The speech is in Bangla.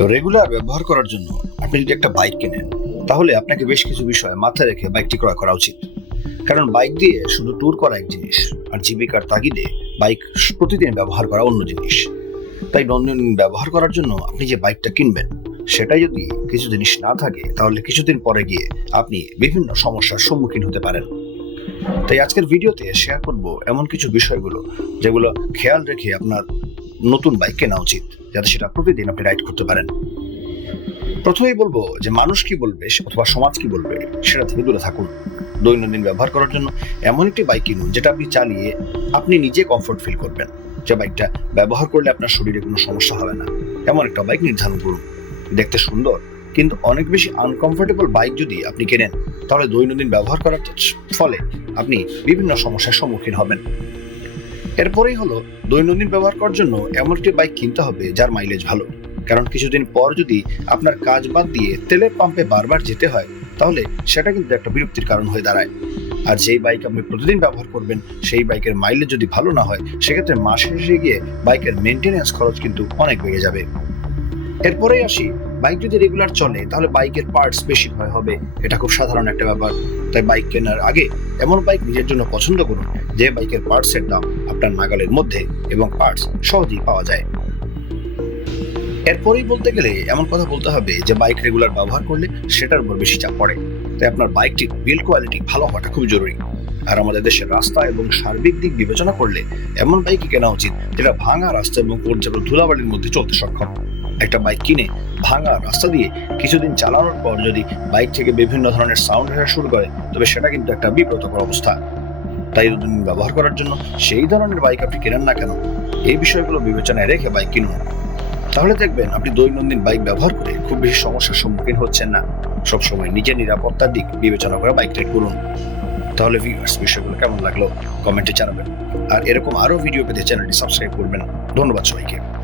রেগুলার ব্যবহার করার জন্য আপনি যদি একটা বাইক কেনেন, তাহলে আপনাকে বেশ কিছু বিষয় মাথায় রেখে বাইকটি ক্রয় করা উচিত। কারণ বাইক দিয়ে শুধু ট্যুর করা এক জিনিস, আর জীবিকার তাগিদে বাইক প্রতিদিন ব্যবহার করা অন্য জিনিস। তাই দৈনন্দিন ব্যবহার করার জন্য আপনি যে বাইকটা কিনবেন সেটা যদি কিছু জিনিস না থাকে, তাহলে কিছুদিন পরে গিয়ে আপনি বিভিন্ন সমস্যার সম্মুখীন হতে পারেন। তাই আজকের ভিডিওতে শেয়ার করব এমন কিছু বিষয়গুলো, যেগুলো খেয়াল রেখে আপনার নতুন বাইক কেনা উচিত। যাতে সেটা প্রতিদিন আপনি রাইড করতে পারেন। প্রথমেই বলব যে মানুষ কি বলবে অথবা সমাজ কি বলবে, সেটা থেকে দূরে থাকুন। দৈনন্দিন ব্যবহার করার জন্য এমন একটি বাইক কিনুন, যেটা আপনি চালিয়ে আপনি নিজে কমফোর্ট ফিল করবেন। যে বাইকটা ব্যবহার করলে আপনার শরীরে কোনো সমস্যা হবে না। এমন একটা বাইক নির্ধারণ করুন। দেখতে সুন্দর, কিন্তু অনেক বেশি আনকমফোর্টেবল বাইক যদি আপনি কেনেন, তাহলে দৈনন্দিন ব্যবহার করার ফলে আপনি বিভিন্ন সমস্যার সম্মুখীন হবেন। এরপরেই হলো, দৈনন্দিন ব্যবহার করার জন্য এমন একটি বাইক কিনতে হবে যার মাইলেজ ভালো। কারণ কিছুদিন পর যদি আপনার কাজ বাদ দিয়ে তেলের পাম্পে বারবার যেতে হয়, তাহলে সেটা কিন্তু একটা বিরক্তির কারণ হয়ে দাঁড়ায়। আর যেই বাইক আপনি প্রতিদিন ব্যবহার করবেন, সেই বাইকের মাইলেজ যদি ভালো না হয়, সেক্ষেত্রে মাসে শেষে গিয়ে বাইকের মেনটেন্যান্স খরচ কিন্তু অনেক বেড়ে যাবে। এরপরেই আসি বাইক যদি রেগুলার চলে, তাহলে বাইকের পার্টস বেশি ক্ষয় হবে। এটা খুব সাধারণ একটা ব্যাপার। তাই বাইক কেনার আগে এমন বাইক নিজের জন্য পছন্দ করুন, যে বাইকের পার্টসের দাম আপনার নাগালের মধ্যে এবং পার্টস সহজেই পাওয়া যায়। এরপরেই বলতে গেলে এমন কথা বলতে হবে যে বাইক রেগুলার ব্যবহার করলে সেটার উপর বেশি চাপ পড়ে। তাই আপনার বাইকটির বিল্ড কোয়ালিটি ভালো হওয়াটা খুব জরুরি। আর আমাদের দেশের রাস্তা এবং সার্বিক দিক বিবেচনা করলে এমন বাইকই কেনা উচিত যেটা ভাঙা রাস্তা এবং পর্যাপ্ত ধুলাবালির মধ্যে চলতে সক্ষম। একটা বাইক কিনে ভাঙা রাস্তা দিয়ে কিছুদিন চালানোর পর যদি বাইক থেকে বিভিন্ন ধরনের সাউন্ড আসা শুরু করে, তবে সেটা কিন্তু একটা বিব্রতকর অবস্থা। তাই দৈনন্দিন ব্যবহার করার জন্য সেই ধরনের বাইক আপনি কেনেন না কেন, এই বিষয়গুলো বিবেচনায় রেখে বাইক কিনুন। তাহলে দেখবেন আপনি দৈনন্দিন বাইক ব্যবহার করে খুব বেশি সমস্যার সম্মুখীন হচ্ছেন না। সবসময় নিজের নিরাপত্তার দিক বিবেচনা করে বাইক রাইড করুন তাহলে ভিউয়ার্স বিষয়গুলো কেমন লাগল? কমেন্টে জানাবেন। আর এরকম আরও ভিডিও পেতে চ্যানেলটি সাবস্ক্রাইব করবেন। ধন্যবাদ সবাইকে।